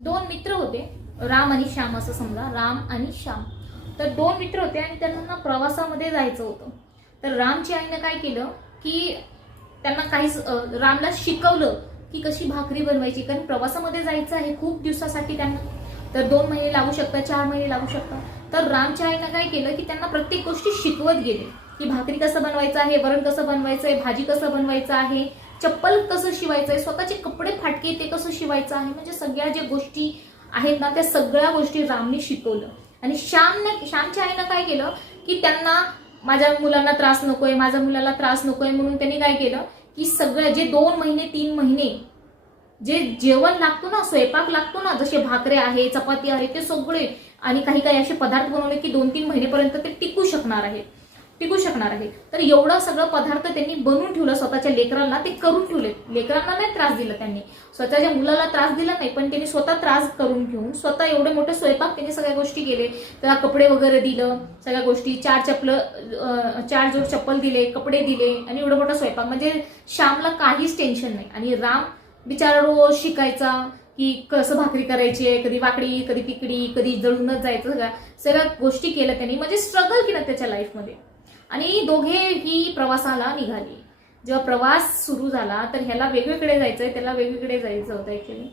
दोन मित्र होते राम आणि श्याम असं समजा राम आणि श्याम. तर दोन मित्र होते आणि त्यांना प्रवासामध्ये जायचं होतं. तर रामची आईनं काय केलं की त्यांना काहीच रामला शिकवलं की कशी भाकरी बनवायची कारण प्रवासामध्ये जायचं आहे खूप दिवसासाठी त्यांना. तर दोन महिने लागू शकतात चार महिने लागू शकतात. तर रामच्या आईनं काय केलं की त्यांना प्रत्येक गोष्टी शिकवत गेले की भाकरी कसं बनवायचं आहे वरण कसं बनवायचं आहे भाजी कसं बनवायचं आहे चप्पल कसं शिवायचं आहे? स्वतःचे कपडे फाटके ते कसं शिवायचं आहे? म्हणजे सगळ्या ज्या गोष्टी आहेत ना त्या सगळ्या गोष्टी रामने शिकवलं. आणि श्यामने श्यामच्या आईनं काय केलं की त्यांना माझ्या मुलांना त्रास नकोय माझ्या मुलाला त्रास नकोय म्हणून त्यांनी काय केलं की सगळं जे दोन महिने तीन महिने जे जेवण लागतो ना स्वयंपाक लागतो ना जसे भाकरे आहे चपाती आहे ते सगळे आणि काही काही असे पदार्थ बनवले की दोन तीन महिनेपर्यंत ते टिकू शकणार आहेत. टिकू शकणार आहे. तर एवढं सगळं पदार्थ त्यांनी बनवून ठेवलं स्वतःच्या लेकरांना ते करून ठेवले. लेकरांना नाही त्रास दिला त्यांनी. स्वतःच्या मुलाला त्रास दिला नाही पण त्यांनी स्वतः त्रास करून घेऊन स्वतः एवढे मोठे स्वयंपाक त्यांनी सगळ्या गोष्टी केले. त्याला कपडे वगैरे दिलं सगळ्या गोष्टी चार चपलं चार जोड चप्पल दिले कपडे दिले आणि एवढं मोठा स्वयंपाक. म्हणजे श्यामला काहीच टेन्शन नाही. आणि राम बिचारा रोज शिकायचा की कसं भाकरी करायची आहे कधी वाकडी कधी तिकडी कधी जळूनच जायचं सगळ्या सगळ्या गोष्टी केल्या त्यांनी. म्हणजे स्ट्रगल केलं त्याच्या लाईफमध्ये आणि दोघेही प्रवासाला निघाली. जेव्हा प्रवास सुरू झाला तर ह्याला वेगवेगळे जायचं आहे त्याला वेगवेगळे जायचं होतं ॲक्च्युली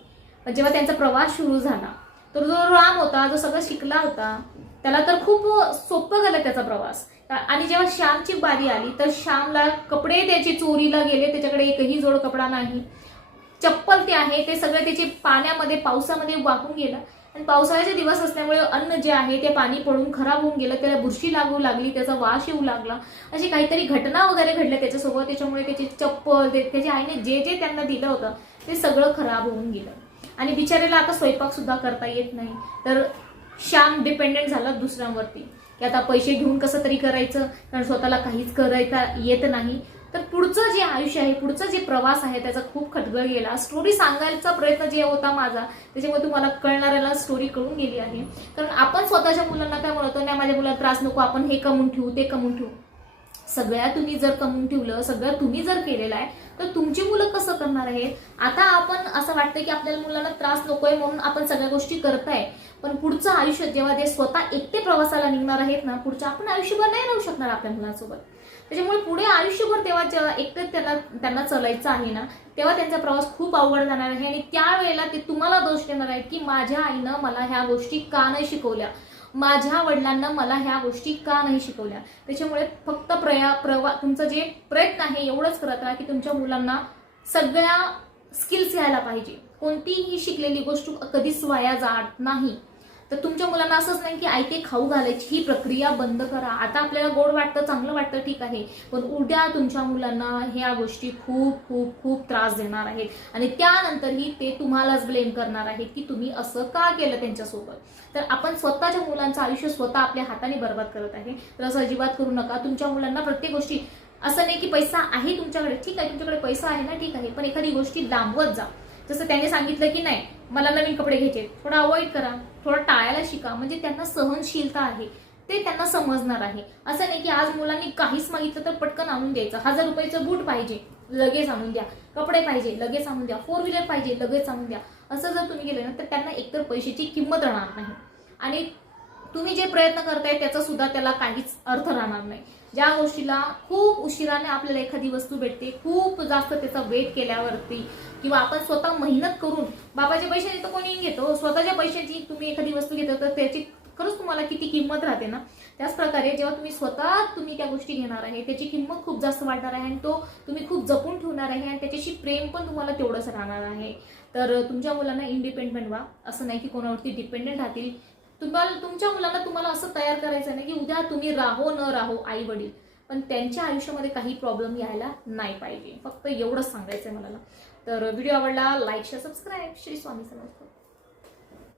पण जेव्हा त्यांचा प्रवास सुरू झाला तर जो राम होता जो सगळं शिकला होता त्याला तर खूप सोपं झालं त्याचा प्रवास. आणि जेव्हा श्यामची बारी आली तर श्यामला कपडे त्याचे चोरीला गेले त्याच्याकडे एकही जोड कपडा नाही. चप्पल ते आहे ते सगळं त्याचे पाण्यामध्ये पावसामध्ये वाहून गेलं. आणि पावसाळ्याचे दिवस असल्यामुळे अन्न जे आहे ते पाणी पडून खराब होऊन गेलं त्याला बुरशी लागू लागली त्याचा वास येऊ लागला. अशी काहीतरी घटना वगैरे घडल्या त्याच्यासोबत त्याच्यामुळे त्याची चप्पल त्याच्या आईने जे जे त्यांना दिलं होतं ते सगळं खराब होऊन गेलं. आणि बिचाऱ्याला आता स्वयंपाक सुद्धा करता येत नाही. तर श्याम डिपेंडेंट झाला दुसऱ्यांवरती. की आता पैसे घेऊन कसं तरी करायचं? कारण स्वतःला काहीच करायचा येत नाही. तर पुढचं जे आयुष्य आहे पुढचं जे प्रवास आहे त्याचा खूप खटगळ गेला. स्टोरी सांगायचा प्रयत्न जे होता माझा त्याच्यामुळे तुम्हाला कळणाऱ्याला स्टोरी कळून गेली आहे. कारण आपण स्वतःच्या मुलांना काय म्हणतो नाही माझ्या मुलाला त्रास नको आपण हे कमून ठेवू ते कमून ठेवू. सगळ्या तुम्ही जर कमवून ठेवलं सगळं तुम्ही जर केलेलं आहे तर तुमची मुलं कसं करणार आहेत? आता आपण असं वाटतं की आपल्याला मुलांना त्रास नकोय म्हणून आपण सगळ्या गोष्टी करताय. पण पुढचं आयुष्य जेव्हा ते स्वतः एकटे प्रवासाला निघणार आहेत ना पुढचं आपण आयुष्यभर नाही राहू शकणार आपल्या मुलांसोबत. त्याच्यामुळे पुढे आयुष्यभर तेव्हा जेव्हा एकटं त्यांना त्यांना चालायचं आहे ना तेव्हा त्यांचा प्रवास खूप अवघड जाणार आहे. आणि त्यावेळेला ते तुम्हाला दोष देणार आहेत की माझ्या आईनं मला ह्या गोष्टी का नाही शिकवल्या? माझ्या वडिलांना मला ह्या गोष्टी का नाही शिकवल्या? त्याच्यामुळे फक्त प्रया प्रवा तुमचं जे प्रयत्न आहे एवढंच करत राहा की तुमच्या मुलांना सगळ्या स्किल्स यायला पाहिजे. कोणतीही शिकलेली गोष्ट कधीच वाया जात नाही. तर तुमच्या मुलांना असंच नाही की आयते खाऊ घालायची ही प्रक्रिया बंद करा. आता आपल्याला गोड वाटतं चांगलं वाटतं ठीक आहे. पण उद्या तुमच्या मुलांना ह्या गोष्टी खूप खूप खूप त्रास देणार आहेत. आणि त्यानंतरही ते तुम्हालाच ब्लेम करणार आहेत की तुम्ही असं का केलं त्यांच्यासोबत. तर आपण स्वतःच्या मुलांचं आयुष्य स्वतः आपल्या हाताने बरबाद करत आहे. तर असं अजिबात करू नका. तुमच्या मुलांना प्रत्येक गोष्टी असं नाही की पैसा आहे तुमच्याकडे. ठीक आहे तुमच्याकडे पैसा आहे ना ठीक आहे. पण एखादी गोष्टी लांबवत जा. जसं त्याने सांगितलं की नाही मला नवीन कपडे घ्यायचे थोडं अवॉइड करा. थोडं टाळायला शिका. म्हणजे त्यांना सहनशीलता आहे. ते त्यांना समजणार आहे. असं नाही की आज मुलांनी काहीच मागितलं तर पटकन आणून द्यायचं. हजार रुपयाचं बूट पाहिजे. लगेच आणून द्या. कपडे पाहिजे. लगेच आणून द्या. फोर व्हीलर पाहिजे. लगेच आणून द्या. असं जर तुम्ही केलं ना तर त्यांना एकतर पैशाची किंमत राहणार नाही. आणि तुम्ही जे प्रयत्न करताय त्याचा सुद्धा त्याला काहीच अर्थ राहणार नाही. ज्या गोष्टीला खूप उशिराने आपल्याला एखादी वस्तू भेटते खूप जास्त त्याचा वेट केल्यावरती किंवा आपण स्वतः मेहनत करून बाबाच्या पैशाची तर कोणी घेतो स्वतःच्या पैशाची तुम्ही एखादी वस्तू घेतो तर त्याची खरंच तुम्हाला किती किंमत राहते ना? त्याच प्रकारे जेव्हा तुम्ही स्वतः तुम्ही त्या गोष्टी घेणार आहे त्याची किंमत खूप जास्त वाढणार आहे आणि तो तुम्ही खूप जपून ठेवणार आहे आणि त्याच्याशी प्रेम पण तुम्हाला तेवढंच राहणार आहे. तर तुमच्या मुलांना इंडिपेंडंट व्हा. असं नाही की कोणावरती डिपेंडेंट राहतील. तुम्हाला तुमच्या मुलांना तुम्हाला असं तयार करायचं नाही की उद्या तुम्ही राहो न राहो आई वडील पण त्यांच्या आयुष्यामध्ये काही प्रॉब्लेम यायला नाही पाहिजे. फक्त एवढंच सांगायचंय मला तर व्हिडिओ आवडला like share subscribe Shri Swami Samarth.